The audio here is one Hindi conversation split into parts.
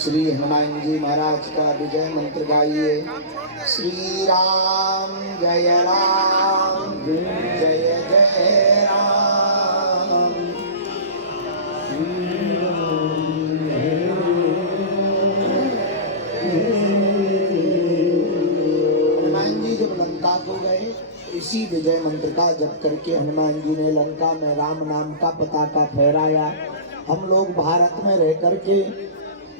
श्री हनुमान जी महाराज का विजय मंत्र गाइए। श्री राम जय जय राम। हनुमान जी जब लंका को गए, इसी विजय मंत्र का जप करके हनुमान जी ने लंका में राम नाम का पताका फहराया। हम लोग भारत में रह करके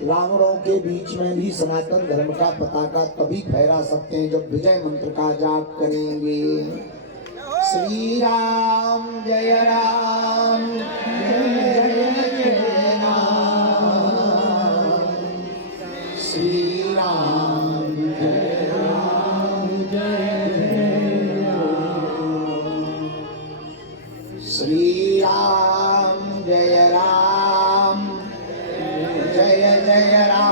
रावणों के बीच में भी सनातन धर्म का पताका तभी फहरा सकते हैं जब विजय मंत्र का जाप करेंगे। श्री राम जय राम जय राम। श्री राम जय राम जय राम। श्री राम जय राम जय राम।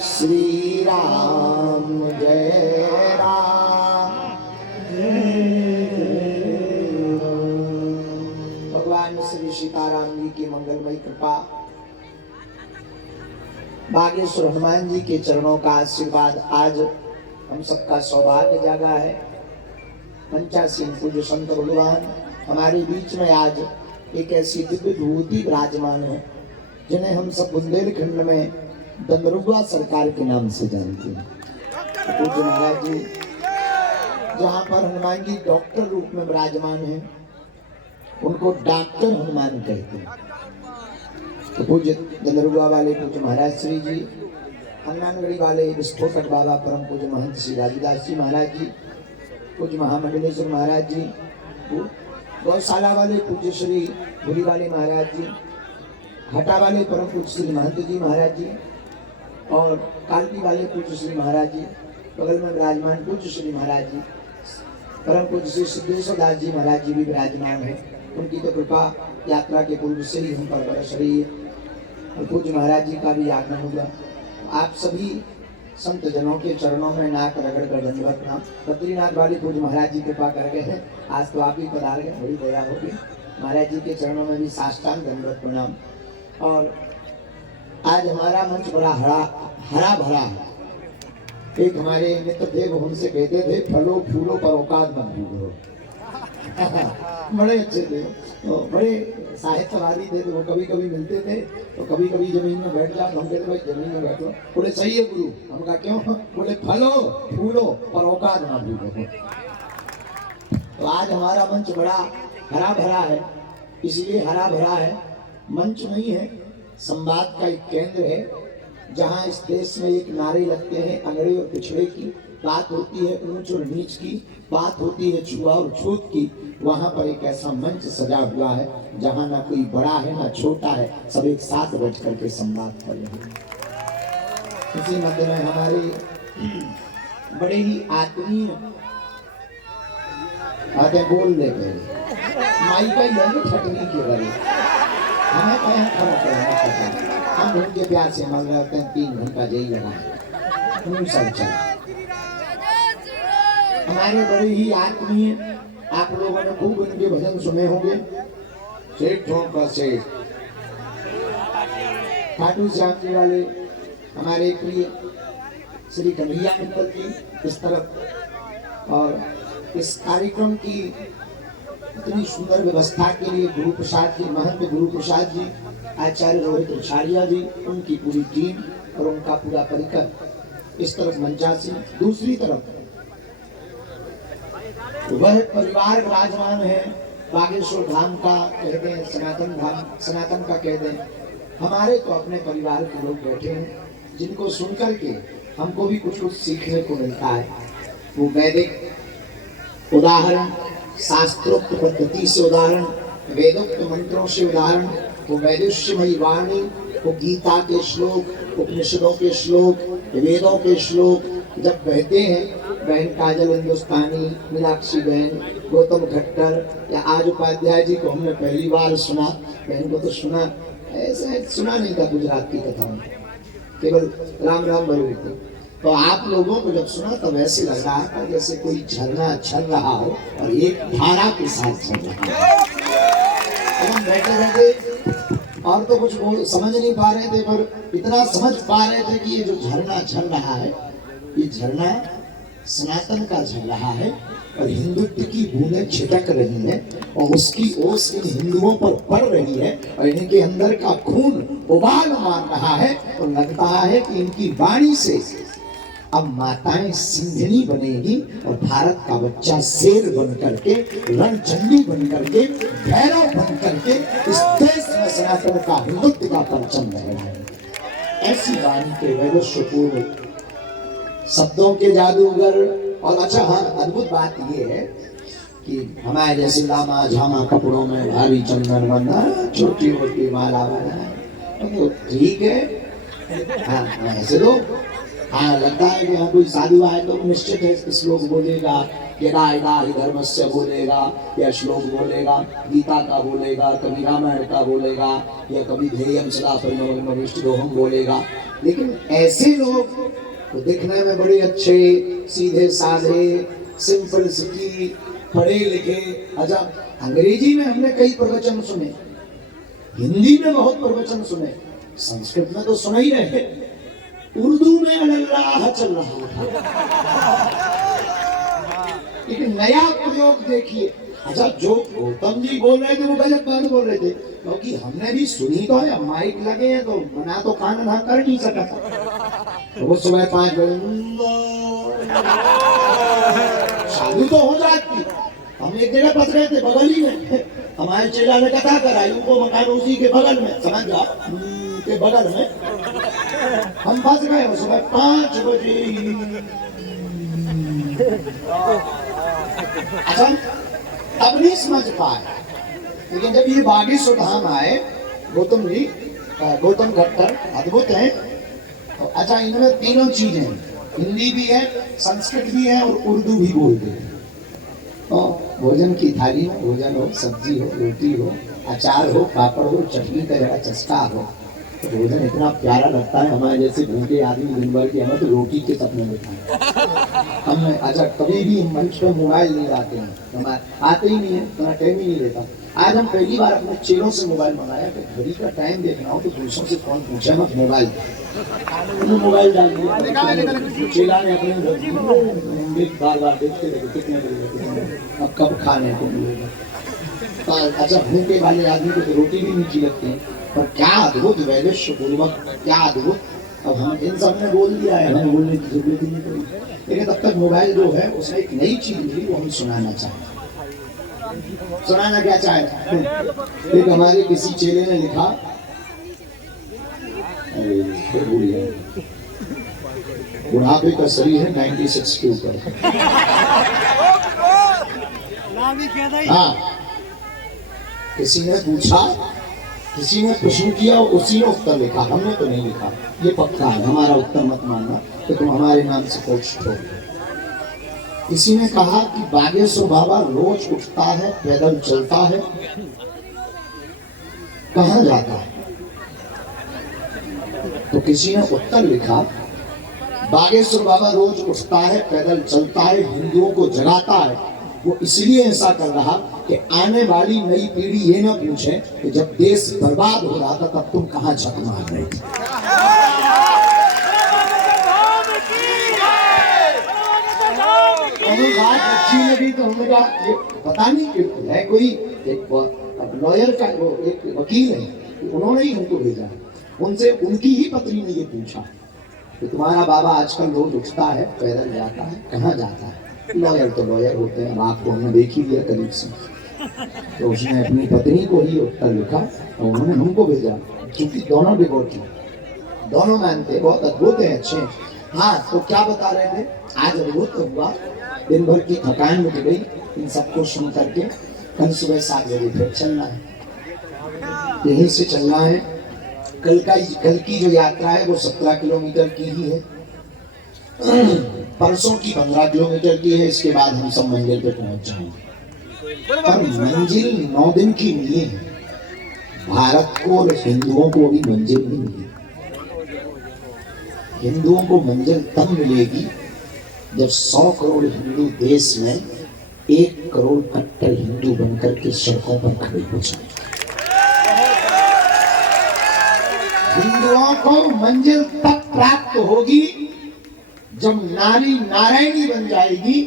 श्री राम जय राम भगवान श्री सीताराम जी की मंगलमयी कृपा, बागेश्वर हनुमान जी के चरणों का आशीर्वाद आज हम सबका सौभाग्य जागा है। पंचासीन पूज्य संत भगवान हमारे बीच में आज एक ऐसी दिव्य विभूति विराजमान है जिन्हें हम सब बुंदेलखंड में दंदरुआ सरकार के नाम से जानते हैं। पूज्य महाराज जी जहाँ पर हनुमान जी डॉक्टर रूप में विराजमान हैं, उनको डॉक्टर हनुमान कहते हैं। तो पूज्य दंदरुआ वाले पूज्य महाराज श्री जी, हनुमानगढ़ी वाले विस्फोटक बाबा परम पूज्य महंत श्री राजदास जी महाराज जी, पूज्य महामंडलेश्वर महाराज जी, गौशाला वाले पूज्य श्री भूरी वाले महाराज जी, हटा वाले परम पूज्य श्री महंत जी महाराज जी, और कालपी वाले पूज्य श्री महाराज जी, बगल में विराजमान पूज्य श्री महाराज जी, परम पूज्य श्री सिद्धेश्वर दास जी महाराज जी भी विराजमान है। उनकी तो कृपा यात्रा के पूर्व से ही हम पर बरस रही है और पूज्य महाराज जी का भी आगमन होगा। आप सभी संत जनों के चरणों में नाक रगड़ कर दंडवत प्रणाम। बद्रीनाथ वाले पूज्य महाराज जी कृपा कर गए हैं, आज तो आप ही पधार गए, बड़ी दया होगी। महाराज जी के चरणों में भी साष्टांग दंडवत प्रणाम। और आज हमारा मंच बड़ा हरा भरा है। एक हमारे मित्र थे, वो हमसे कहते थे फलों फूलों पर औकात मत भूलो। बड़े अच्छे थे, तो बड़े साहित्यवादी थे, तो वो कभी कभी मिलते थे तो कभी कभी जमीन में बैठ जाओ, हम कहते भाई जमीन में बैठो। बोले सही है गुरु, हम कहा क्यों? बोले फलों फूलों पर औकात ना भूलो। तो आज हमारा मंच बड़ा हरा भरा है, इसलिए हरा भरा है, मंच नहीं है, संवाद का एक केंद्र है जहाँ इस देश में एक नारे लगते हैं अगड़े और पिछड़े की, बात होती है ऊंच और नीच की, बात होती है छुआ और छूत की। वहाँ पर एक ऐसा मंच सजा हुआ है जहाँ ना कोई बड़ा है ना छोटा है, सब एक साथ बैठ करके संवाद कर रहे हैं। इसी मध्य में हमारे बड़े ही आत्मीय आते बोल ले गए माई का यही ठटनी के बड़े हमें कहीं फर्क है। हम उनके प्यार से मान रहे हैं 3 घंटा जेल लगा हमारे बड़े ही आत्मीय, आप लोगों ने खूब उनके भजन सुने होंगे। सेठों का सेठ खाटू श्याम जी वाले हमारे प्रिय श्री कन्हैया मित्तल जी इस तरफ, और इस कार्यक्रम की इतनी सुंदर व्यवस्था के लिए गुरु प्रसाद जी, महंत गुरु प्रसाद जी, आचार्य रोहित आचार्य जी, उनकी पूरी टीम और उनका पूरा परिकर इस तरफ मंचासी, दूसरी तरफ वह परिवार विराजमान है बागेश्वर धाम का कहते हैं, सनातन धाम, सनातन का कहते हैं। हमारे तो अपने परिवार के लोग बैठे हैं जिनको सुनकर के हमको भी कुछ कुछ सीखने को मिलता है। वो वैदिक उदाहरण, शास्त्रोक्त पद्धति से उदाहरण, वेदोक्त मंत्रों से उदाहरण, वो वैदुष्यमयी वाणी, वो गीता के श्लोक, उपनिषदों के श्लोक, वेदों के श्लोक जब बहते हैं, बहन काजल हिंदुस्तानी, मीनाक्षी बहन, गौतम खट्टर या आज उपाध्याय जी को हमने पहली बार सुना, बहन को तो सुना, ऐसे सुना नहीं था गुजरात की कथा में, केवल राम राम भरे थे। तो आप लोगों को जब सुना तब ऐसे लग रहा था जैसे कोई झरना चल रहा हो और एक धारा के साथ चल रहा है। हम बैठे बैठे और तो कुछ समझ नहीं पा रहे थे, पर इतना समझ पा रहे थे कि ये जो झरना झर रहा है, ये झरना सनातन का झर रहा है और हिंदुत्व की बूंदें छिटक रही हैं और उसकी ओस इन हिंदुओं पर पड़ रही है और इनके अंदर का खून उबाल मार रहा है। तो लगता है कि इनकी वाणी से अब माताएं सिंधनी बनेगी और भारत का बच्चा शेर बन करके, रणचंडी बन करके, भैरव बन करके इस देश में सनातन का हिंदुत्व का परचम लहराएगा। ऐसी वाणी के वैदस्वपूर्ण शब्दों के जादूगर। और अच्छा हाँ, अद्भुत बात ये है कि हमारे जैसे लामा झामा कपड़ों में भारी चंदन बना, छोटी मोटी माला बना, तो ठीक है। हाँ ऐसे तो हाँ लगता है कि यहाँ कोई साधु आए तो निश्चित है श्लोक बोलेगा, धर्मस्य बोलेगा या श्लोक बोलेगा, गीता का बोलेगा, कभी रामायण का बोलेगा या कभी ध्येयं सदा परिमलम बोलेगा। लेकिन ऐसे लोग तो दिखने में बड़े अच्छे, सीधे साधे, सिंपल सिटी, पढ़े लिखे। अच्छा, अंग्रेजी में हमने कई प्रवचन सुने, हिंदी में बहुत प्रवचन सुने, संस्कृत में तो सुना ही रहे, उर्दू में अल्लाह चल रहा था। लेकिन नया प्रयोग देखिए। अच्छा, जो गौतम जी बोल रहे थे वो गलत बात बोल रहे थे, क्योंकि हमने भी सुनी तो है, माइक लगे हैं तो मना तो कान ना कर नहीं सका था। तो वो सुबह 5 बजे शादी तो हो जाती। हम एक जगह फंस गए थे बगल ही में, हमारे चेला ने कथा कराई, उनको मकान उसी के बगल में, समझ जाओ के बगल में हम फंस गए। सुबह 5 बजे अच्छा अब नहीं समझ पाए। लेकिन जब ये बागेश्वर धाम आए, गौतम जी, गौतम खट्टर अद्भुत है। तो अच्छा, इनमें तीनों चीजें, हिंदी भी है, संस्कृत भी है और उर्दू भी बोलते हैं। तो भोजन की थाली में भोजन हो, सब्जी हो, रोटी हो, अचार हो, पापड़ हो, चटनी का जरा चस्का हो, तो भोजन इतना प्यारा लगता है। हमारे जैसे भूखे आदमी दिन भर के हमें तो रोटी के सपने देखते हैं। हम अच्छा कभी भी मंच पर मोबाइल नहीं लाते हैं, हमारे आते ही नहीं है, थोड़ा टाइम ही नहीं लेता। आज हम पहली बार अपने चेलों से मोबाइल मंगाया, तो घड़ी का टाइम देखना हो तो दूसरों से फोन पूछा, मत मोबाइल मोबाइल डाल दिया। चेला ने अपने बार बार देखते रहे कितने बजे अब कब खाने को मिलेगा। अच्छा, भूखे वाले आदमी को तो रोटी भी नीची लगती है, पर क्या अद्भुत वैदिश्य पूर्वक, क्या अद्भुत। अब हम इन सब ने बोल दिया है, हमें बोलने की जरूरत ही नहीं पड़ी। लेकिन तब तक मोबाइल जो है उसमें एक नई चीज मिली, वो हम सुनाना चाहते। सुनाना क्या चाहते? एक हमारे किसी चेले ने लिखा, बुढ़ापे का शरीर है 96 के ऊपर। हाँ, किसी ने पूछा, किसी ने प्रश्न किया, उसी ने उत्तर लिखा, हमने तो नहीं लिखा। ये पक्का है, हमारा उत्तर मत मानना कि तुम हमारे नाम से पोस्ट हो। किसी ने कहा कि बागेश्वर बाबा रोज उठता है, पैदल चलता है, कहाँ जाता है? तो किसी ने उत्तर लिखा, बागेश्वर बाबा रोज उठता है, पैदल चलता है, हिंदुओं को जगाता है। वो इसलिए ऐसा कर रहा कि आने वाली नई पीढ़ी ये ना पूछे कि जब देश बर्बाद हो रहा था तब तुम कहाँ झक मार रहे थे। बात अच्छी लगी तो हमने कहा ये पता नहीं क्यों है, कोई एक लॉयर का, वो एक वकील है, उन्होंने ही हमको भेजा। उनसे उनकी ही पत्नी ने ये पूछा कि तुम्हारा बाबा आजकल रोज उठता है, पैदल जाता है, कहाँ जाता है? लॉयर तो लॉयर होते हैं, आपको हमने देख ही लिया करीब से। तो उसने अपनी पत्नी को ही उत्तर लिखा और उन्होंने हमको भेजा, क्योंकि दोनों डिवोटी, दोनों मानते, बहुत अद्भुत है, अच्छे। हाँ, तो क्या बता रहे थे? आज अद्भुत हुआ, दिन भर की थकान मिट गई इन सबको सुन करके। कल सुबह 7 बजे फिर चलना है, यहीं से चलना है। कल की जो यात्रा है वो 17 किलोमीटर की ही है, परसों की 15 किलोमीटर की है। इसके बाद हम सब मंजिल पे पहुंच जाएंगे। पर मंजिल 9 दिन की मिली है, भारत को और हिंदुओं को भी मंजिल नहीं मिली। हिंदुओं को मंजिल तब मिलेगी जब 100 करोड़ हिंदू देश में 1 करोड़ कट्टर हिंदू बनकर के सड़कों पर खड़े हो जाए। हिंदुओं को मंजिल तब प्राप्त होगी जब नारी नारायणी बन जाएगी।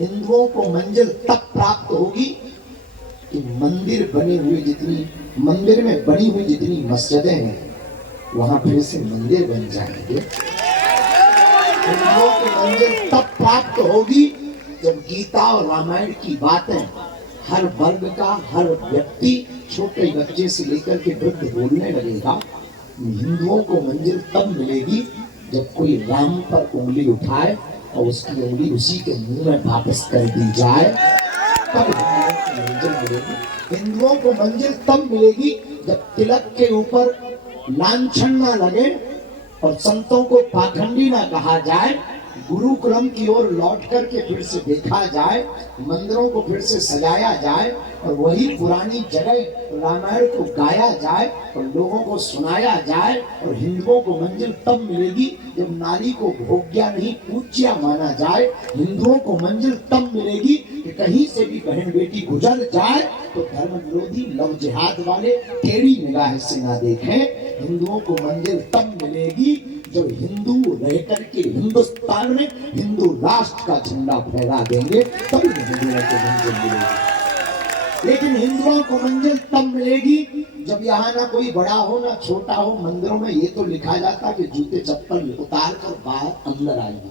हिंदुओं को मंजिल तब प्राप्त होगी कि मंदिर में बनी हुई जितनी मस्जिदें हैं वहां फिर से मंदिर बन जाएंगे। हिंदुओं की मंजिल तब प्राप्त होगी जब गीता और रामायण की बातें हर वर्ग का, हर व्यक्ति, छोटे बच्चे से लेकर के वृद्ध बोलने लगेगा। हिंदुओं को मंजिल तब मिलेगी जब कोई राम पर उंगली उठाए और उसकी उंगली उसी के मुंह में वापस कर दी जाए, तब हिंदुओं को मंजिल मिलेगी। हिंदुओं को मंजिल तब मिलेगी जब तिलक के ऊपर लांछन ना लगे और संतों को पाखंडी ना कहा जाए, गुरुकुलम की ओर लौट करके फिर से देखा जाए, मंदिरों को फिर से सजाया जाए और वही पुरानी जगह रामायण को गाया जाए और लोगों को सुनाया जाए। और हिंदुओं को मंजिल तब मिलेगी जब नारी को भोग्या नहीं पूज्या माना जाए। हिंदुओं को मंजिल तब मिलेगी कि कहीं से भी बहन बेटी गुजर जाए तो धर्म विरोधी लव जिहाद वाले टेढ़ी निगाह से ना देखें। हिंदुओं को मंजिल तब मिलेगी जब हिंदू रह करके हिंदुस्तान में हिंदू राष्ट्र का झंडा फहरा देंगे, तभी हिंदुओं को मंजिल मिलेगी। लेकिन हिंदुओं को मंजिल तब मिलेगी जब यहाँ ना कोई बड़ा हो ना छोटा हो। मंदिरों में ये तो लिखा जाता कि जूते चप्पल उतार कर बाहर अंदर आइए,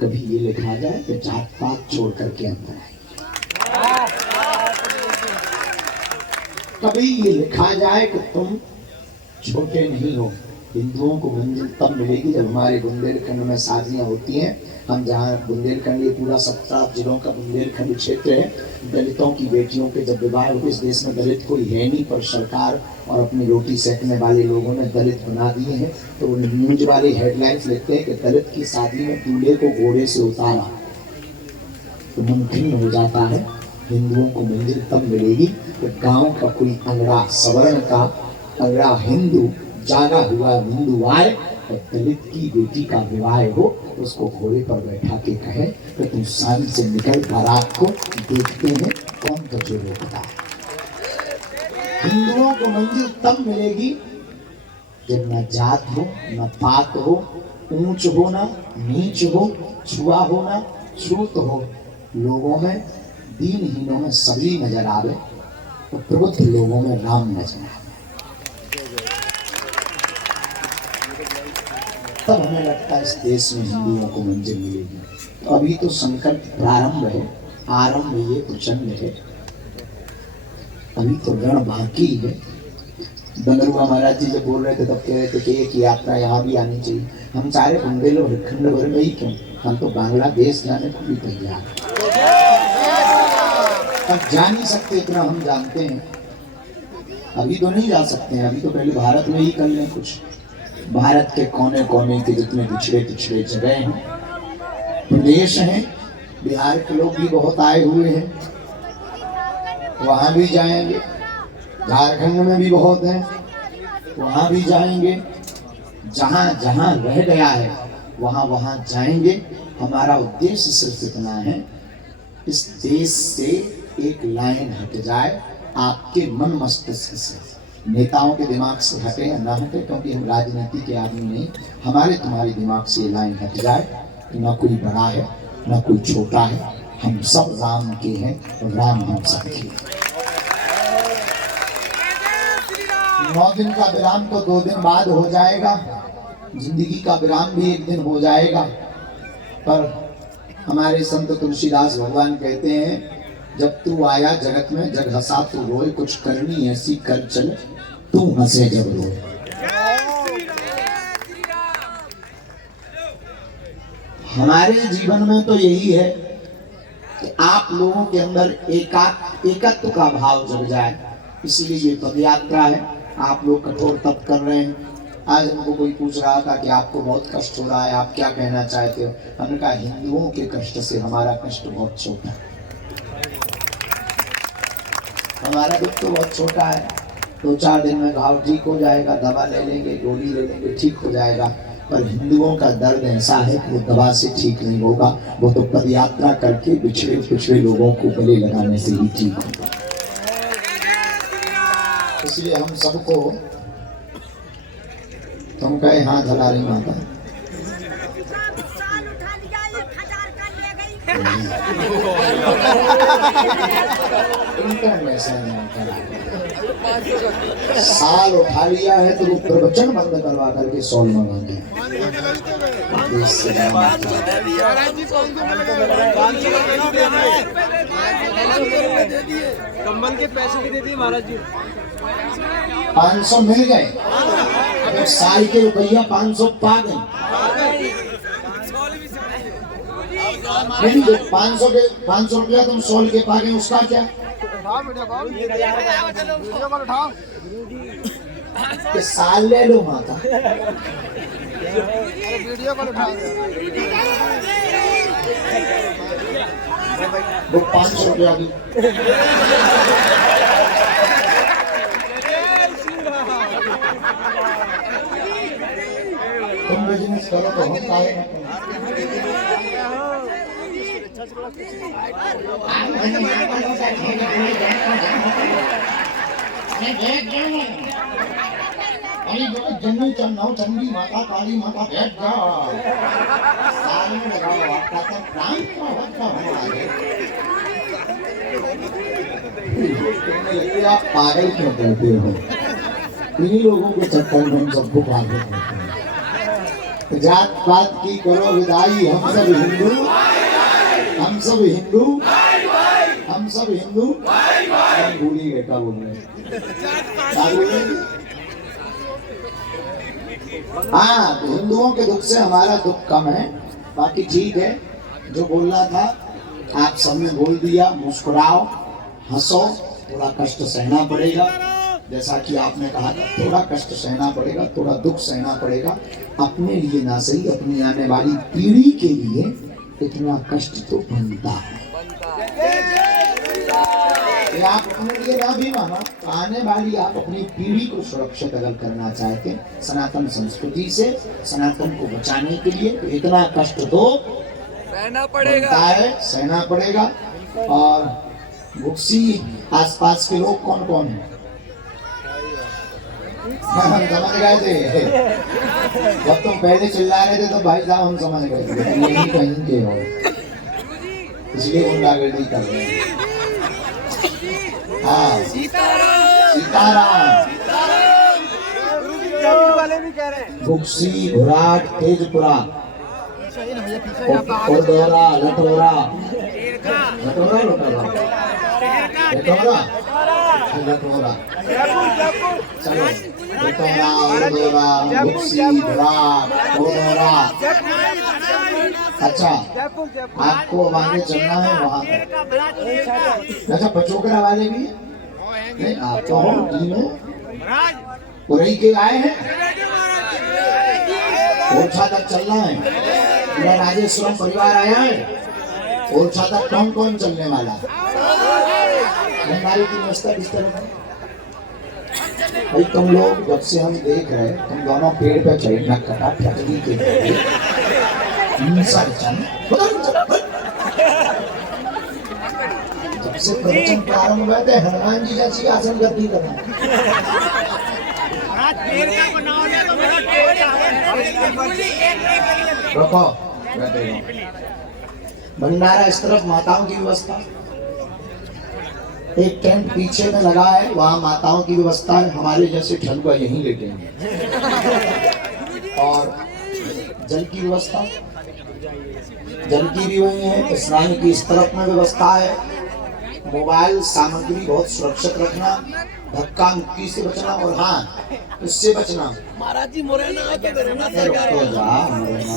कभी ये लिखा जाए कि जात पात छोड़ करके अंदर आइए। कभी ये लिखा जाए कि तुम छोटे नहीं हो। हिंदुओं को मंजिल तब मिलेगी जब हमारे बुंदेलखंड में शादियां होती हैं। हम जहाँ बुंदेलखंड, ये पूरा 17 जिलों का बुंदेलखंड क्षेत्र है, दलितों की बेटियों के जब विवाह हो, इस देश में दलित कोई है नहीं, पर सरकार और अपनी रोटी सेकने वाले लोगों ने दलित बना दिए हैं। तो न्यूज वाले हेडलाइंस लिखते हैं कि दलित की शादी में दूल्हे को घोड़े से उतारा, तो मुमकिन हो जाता है। हिंदुओं को मंजिल तब मिलेगी कि गाँव का कोई अंगड़ा, सवर्ण का अंगड़ा हिंदू, जागा हुआ हिंदू आए और दलित की बेटी का विवाह हो, उसको घोड़े पर बैठा के कहे कि तुम शादी से निकल बारात को देखते हैं कौन तुझे रोकता है। हिंदुओं को मंजिल तब मिलेगी जब न जात हो, न पात हो, ऊंच हो ना नीच हो, छुआ हो ना छूत हो, लोगों में दीनहीनों में सभी नजर आवे और प्रबुद्ध लोगों में राम नजर आवे। तब हमें लगता है इस देश में हिंदुओं को मंजिल मिलेगी। तो अभी तो संकल्प प्रारंभ है, आरंभ ये प्रचंड है, अभी तो रण बाकी है। बंगरुआ महाराज जी जब बोल रहे थे तब कह रहे थे कि एक यात्रा यहाँ भी आनी चाहिए। हम सारे बुंदेलखंड भर में ही क्यों, हम तो बांग्लादेश जाने को भी तैयार हैं। अब जा नहीं सकते इतना हम जानते हैं, अभी तो नहीं जा सकते हैं, अभी तो पहले भारत में ही कर लें कुछ। भारत के कोने कोने के जितने पिछड़े जगह हैं, प्रदेश हैं, बिहार के लोग भी बहुत आए हुए हैं, वहां भी जाएंगे। झारखंड में भी बहुत हैं, वहां भी जाएंगे। जहां जहां रह गया है वहां वहां जाएंगे। हमारा उद्देश्य सिर्फ इतना है, इस देश से एक लाइन हट जाए आपके मन मस्तिष्क से, नेताओं के दिमाग से हटे या ना हटे, क्योंकि हम राजनीति के आदमी नहीं। हमारे तुम्हारे दिमाग से ये लाइन हट जाए कि ना कोई बड़ा है ना कोई छोटा है, हम सब राम के हैं और राम हम सबके हैं। 9 दिन का विराम तो 2 दिन बाद हो जाएगा, जिंदगी का विराम भी एक दिन हो जाएगा। पर हमारे संत तुलसीदास भगवान कहते हैं, जब तू आया जगत में जग हंसा तू रोए, कुछ करनी ऐसी कर चल तू हंसे जब रोए। हमारे जीवन में तो यही है कि आप लोगों के अंदर एकत्व का भाव जग जाए, इसलिए ये पद यात्रा है। आप लोग कठोर तप कर रहे हैं। आज हमको कोई पूछ रहा था कि आपको बहुत कष्ट हो रहा है, आप क्या कहना चाहते हो? हमने कहा हिंदुओं के कष्ट से हमारा कष्ट बहुत छोटा है, हमारा दुख तो बहुत छोटा है। 2-4 दिन में घाव ठीक हो जाएगा, दवा ले लेंगे, गोली ले लेंगे, ठीक हो जाएगा। पर हिंदुओं का दर्द ऐसा है कि वो दवा से ठीक नहीं होगा, वो तो पद यात्रा करके पिछड़े लोगों को गले लगाने से ही ठीक होगा। इसलिए हम सबको तुम कहे हाँ धलारी माता। साल उठा लिया 1000 का ले गई। इंटरनेशनल साल उठा लिया है तो वो प्रवचन बंद करवा करके सॉल मंगाने कंबल के पैसे भी दे दिए महाराज जी। 500 मिल गए, एक साल के रुपया 500 पा गए। नहीं जो 500 रुपया तुम सोल के पा गए उसका क्या? कि साल ले लो माता। वो 500 रुपया की तुम बिजनेस करो तो हम काहे ना जन्नू चन्नौ चंडी माता काली माता बैठ जाओ साल में लगाओ आपका तो प्राण का होता हमारे। आप पागल क्यों कहते हो? इन्हीं लोगों के चक्कर में हम सबको पागल करते हैं। जात पात की करो विदाई, हम सब हिंदू, हम सब हिंदू, हम सब हिंदू। हम भूल ही गए क्या बोल रहे हैं। हाँ तो हिंदुओं के दुख से हमारा दुख कम है, बाकी ठीक है। जो बोलना था आप सबने बोल दिया। मुस्कुराओ, हंसो, थोड़ा कष्ट सहना पड़ेगा। जैसा कि आपने कहा था थोड़ा कष्ट सहना पड़ेगा, थोड़ा दुख सहना पड़ेगा। अपने लिए ना सही, अपनी आने वाली पीढ़ी के लिए इतना कष्ट तो बनता है। आप अपने लिए ना भी मानो, आने वाली आप अपनी पीढ़ी को सुरक्षित अगर करना चाहते हैं सनातन संस्कृति से, सनातन को बचाने के लिए तो इतना कष्ट तो सहना पड़ेगा है, सहना पड़ेगा। और बुक्सी आसपास के लोग कौन कौन है? हम समझ गए थे जब तुम पहले चिल्ला रहे थे तो भाई साहब हम समझ गए थे यही कहीं के हो, इसलिए गुंडागर्दी कर रहे हैं। हाँ सीताराम वाले भी कह रहे हैं बुक्सी घुराट तेजपुरा कोडोरा लटोरा लटोरा लटोरा लटोरा लटोरा चलो लटोरा लटोरा बुक्सी घुराट कोडोरा। अच्छा आपको आगे चलना है वहाँ तक। अच्छा पचोकड़ा वाले भी नहीं आप तो हो तीनों उरई के आए हैं, ओरछा तक चलना है। पूरा राजेश्वरम परिवार आया है। ओरछा तक कौन कौन चलने वाला? हमारी की व्यवस्था किस तरह है भाई? तुम लोग जब से हम देख रहे हैं तुम दोनों पेड़ पे चढ़ना कटा फटली के जब से प्रवचन प्रारंभ हुए थे हनुमान जी जैसी आसन गद्दी करना। रखो भंडारा इस तरफ माताओं की व्यवस्था, एक टेंट पीछे में लगा है वहाँ माताओं की व्यवस्था है। हमारे जैसे ठंडुआ यहीं लेटे हैं। और जल की व्यवस्था, जल की भी वही है। स्नान की इस तरफ में व्यवस्था है। मोबाइल सामग्री बहुत सुरक्षित रखना, धक्का मुक्की से बचना। और हाँ इससे बचना महाराज जी मोरेना तो जा मोरेना